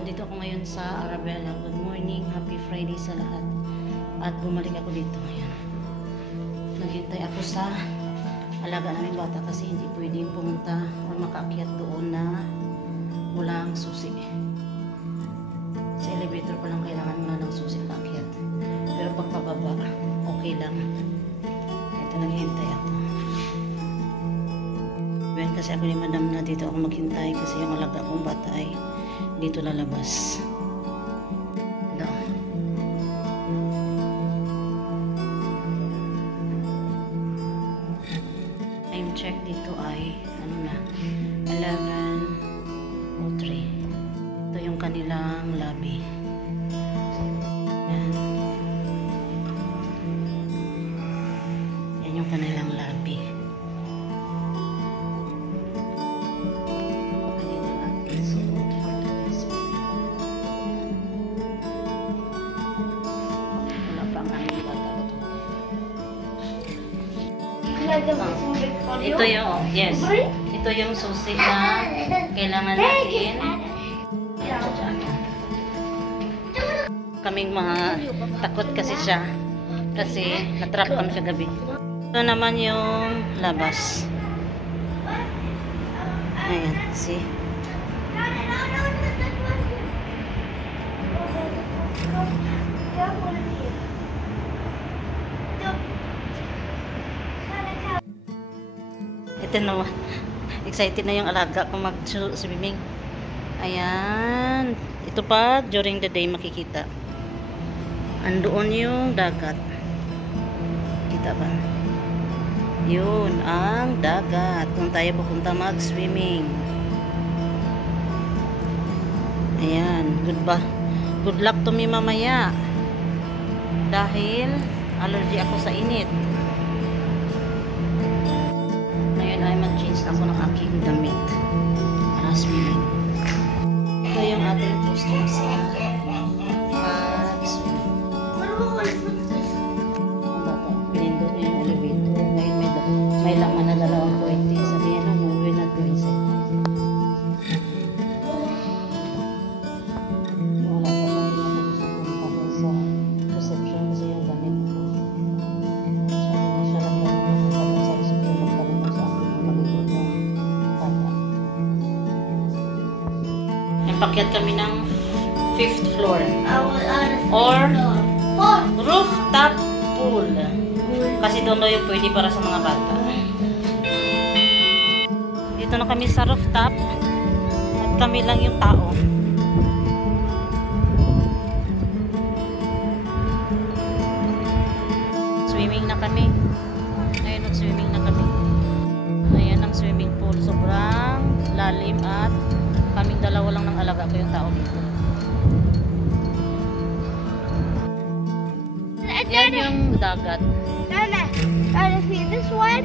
andito ako ngayon sa Arabella. Good morning, happy Friday sa lahat. At bumalik ako dito ngayon. Naghintay ako sa alaga namin bata kasi hindi pwedeng pumunta o makaakyat doon na walang susi. Sa elevator pa lang kailangan mo ng susi paakyat. Pero pagpababa, okay lang. Ito naghintay ako. Kasi ako ni madam na dito ako maghintay kasi yung alaga kong bata ay dito lalabas. No. Time check dito ay ano na 11:03. Ito yung kanilang lobby. Yan. Yan yung kanilang lobby. Ito yung, yes, ito yung susi na kailangan natin. Kaming mga takot kasi siya kasi natrap kami kagabi. Ito naman yung labas. Ayan, see? Ito naman. Excited na yung alaga kung mag-swimming. Ayan. Ito pa, during the day makikita. Andoon yung dagat. Kita ba? Yun, ang dagat. Kung tayo pupunta mag-swimming. Ayan. Good luck to me mamaya. Dahil allergy ako sa init. Ay mag-change ako ng aking damit para swimming. Ito yung ating costume sa pag-swimming. Pinindot niya yung elevator. Ngayon may laman na 220. Sabihin na movie na 2 seconds. Wala pa lang yung nagsusunod sa reception kasi yung damit ko. Pakyat kami ng 5th floor or rooftop pool kasi doon daw yung pwede para sa mga bata. Dito na kami sa rooftop at kami lang yung tao. Swimming na kami. Ngayon mag-swimming na kami. Ayan ang swimming pool, sobrang lalim at kaming dalawa lang ng alaga ko yung tao dito. Yan yung dagat. Nana, see this one?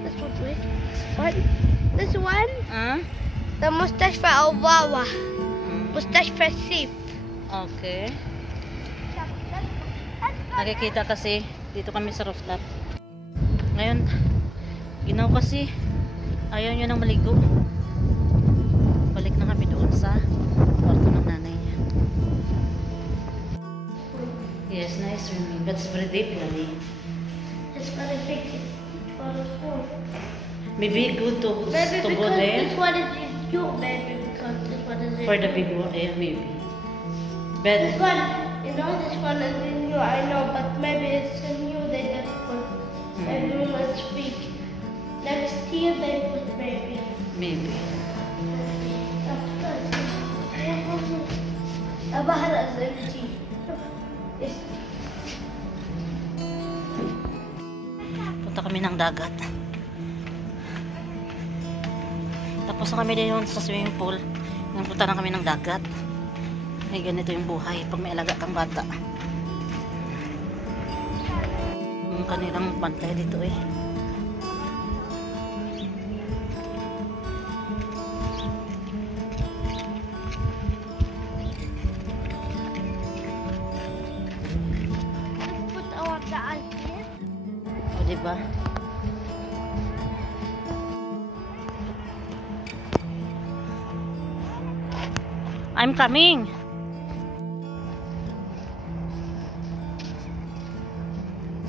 This one, wait. What? This one? The mustache for Awawa. Mustache for Sif. Okay. Nakikita kasi dito kami sa rooftop. Ngayon, ginaw kasi ayaw nyo nang maligo. Balik na kami doon sa kwarto ng nanay niya. Yes, nice swimming. That's very deep, Lali. It's very big. Maybe good to go there. This one is you, baby, because this one is for the big one, yeah, maybe. But this one, you know, this one is in you, I know, but maybe it's in you, they just put maybe let's speak. Next year they put baby. Maybe. Bahar empty. Punta kami ng dagat. Tapos na kami din sa swimming pool. Punta na kami ng dagat. Ay, ganito yung buhay pag may alaga kang bata. Yung kanilang pantay dito eh. O, diba? I'm coming.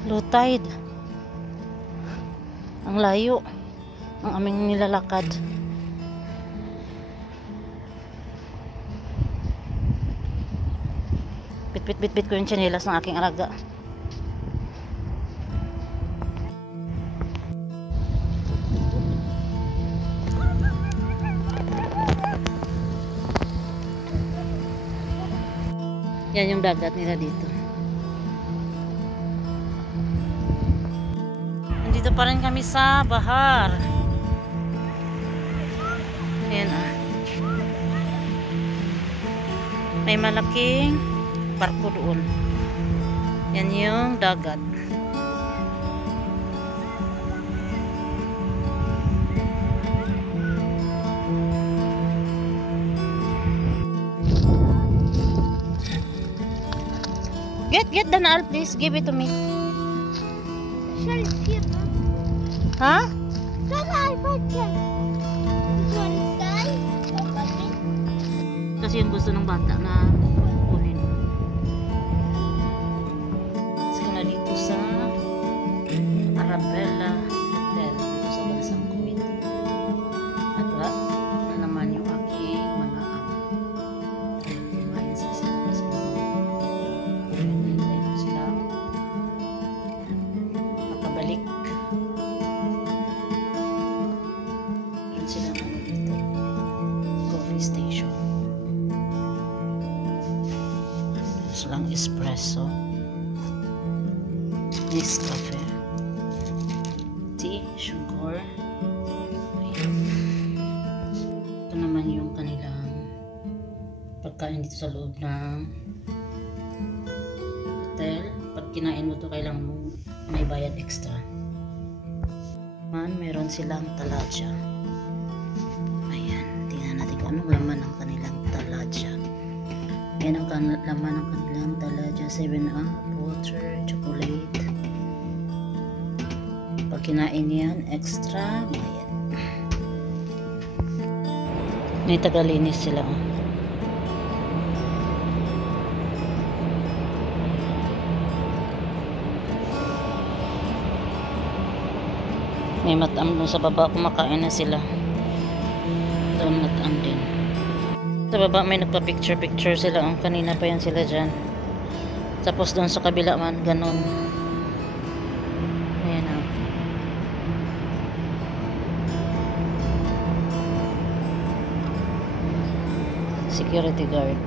Low tide. Ang layo. Ang aming nilalakad. Bit ko yung tsinelas ng aking alaga. Yan yung dagat nila dito. Nandito pa rin kami sa bahar. Ayan ah. May malaking barko doon. Yan yung dagat. Get the nail, please. Give it to me. Shall I see it? Huh? Shall I find it? This one is guy. Kasi yung gusto ng bata na kunin. Sige na dito sa Arabella Hotel dito sa bansang Kuwait. At wala na naman yung aking mga amo. Kumain sa isang makabalik. Meron silang ano dito, coffee station. Meron silang espresso, Nescafe, tea, sugar. Ayan. Ito naman yung kanilang pagkain dito sa loob ng hotel. Pag kinain mo to, kailangan mo may bayad extra. Meron silang taladya. Ayan, tingnan natin kung anong laman ng kanilang taladya. Ayan ang laman ng kanilang taladya. 7-Up, water, chocolate. Pag kinain yan, extra bayad. May tagalinis sila. May matam dun sa baba, kumakain na sila. Doon matam din. Sa baba may nagpa-picture sila. Kanina pa yan sila dyan. Tapos doon sa kabila man, ganon. Ayan o. Security guard.